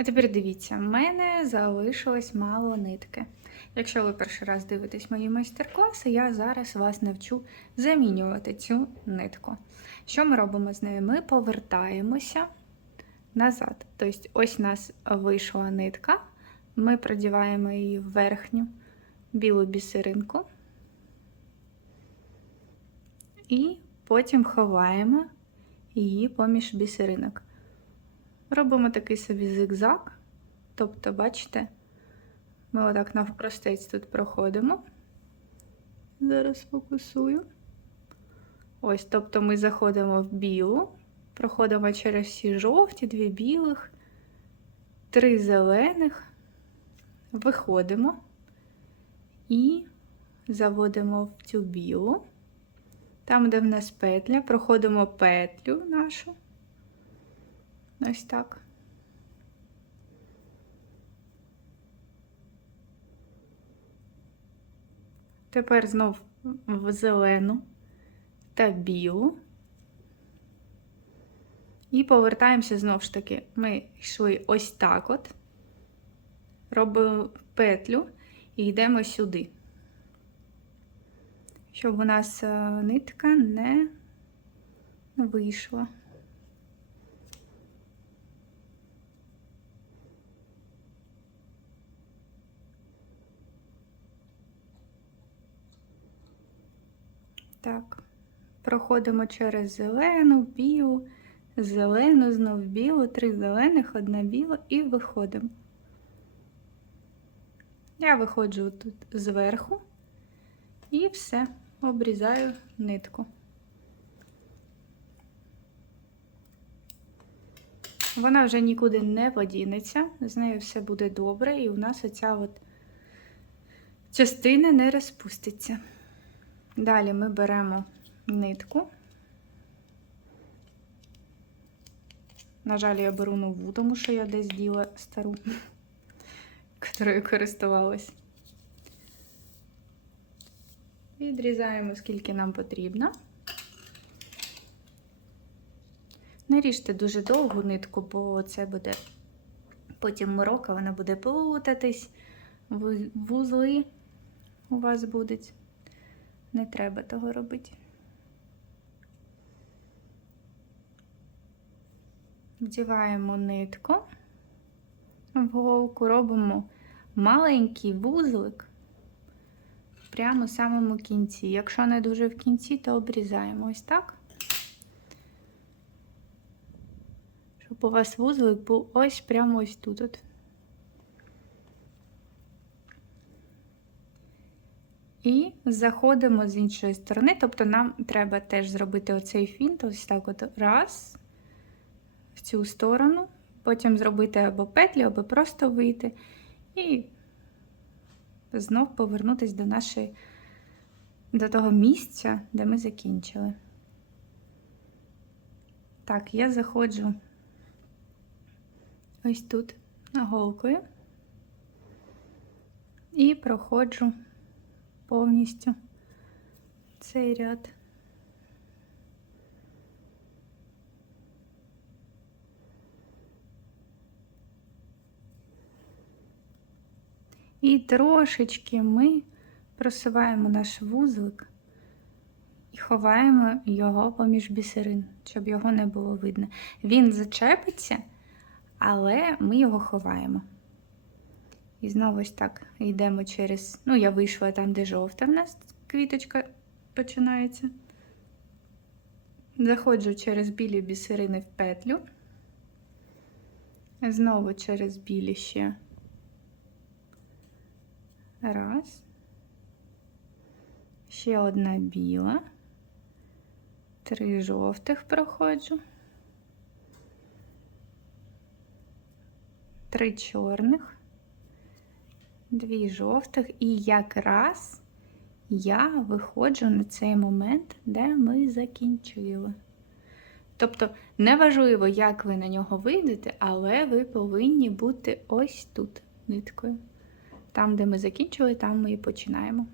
А тепер дивіться, в мене залишилось мало нитки. Якщо ви перший раз дивитесь мої майстер-класи, я зараз вас навчу замінювати цю нитку. Що ми робимо з нею? Ми повертаємося назад. Тобто, ось у нас вийшла нитка, ми продіваємо її в верхню білу бісеринку і потім ховаємо її поміж бісеринок. Робимо такий собі зигзаг. Тобто, бачите, ми отак навпростець тут проходимо. Зараз фокусую. Ось, тобто ми заходимо в білу, проходимо через всі жовті, дві білих, три зелених, виходимо і заводимо в цю білу. Там, де в нас петля, проходимо петлю нашу. Ось так. Тепер знов в зелену та білу. І повертаємося знову ж таки. Ми йшли ось так от, робимо петлю і йдемо сюди, щоб у нас е, нитка не вийшла. Так, проходимо через зелену, білу, зелену, знов білу, три зелених, одна біла і виходимо. Я виходжу тут зверху і все, обрізаю нитку. Вона вже нікуди не подінеться, з нею все буде добре, і у нас оця от частина не розпуститься. Далі ми беремо нитку. На жаль, я беру нову, тому що я десь діла стару, якою користувалась. Відрізаємо, скільки нам потрібно. Не ріжте дуже довгу нитку, бо це буде потім морока, вона буде плутатись, вузли у вас будуть. Не треба того робити. Вдіваємо нитку в голку, робимо маленький вузлик прямо в самому кінці. Якщо не дуже в кінці, то обрізаємо ось так. Щоб у вас вузлик був ось прямо ось тут. -от. І заходимо з іншої сторони, тобто нам треба теж зробити оцей фінт, ось так от раз, в цю сторону, потім зробити або петлю, або просто вийти, і знов повернутися до нашої, до того місця, де ми закінчили. Так, я заходжу ось тут голкою і проходжу повністю цей ряд. І трошечки ми просуваємо наш вузлик і ховаємо його поміж бісерин, щоб його не було видно. Він зачепиться, але ми його ховаємо. І знову ось так йдемо через. Ну, я вийшла там, де жовта в нас квіточка починається. Заходжу через білі бісерини в петлю. Знову через білі ще. Раз. Ще одна біла. Три жовтих проходжу. Три чорних дві жовтих, і якраз я виходжу на цей момент, де ми закінчили. Тобто, неважливо, як ви на нього вийдете, але ви повинні бути ось тут ниткою. Там, де ми закінчили, там ми і починаємо.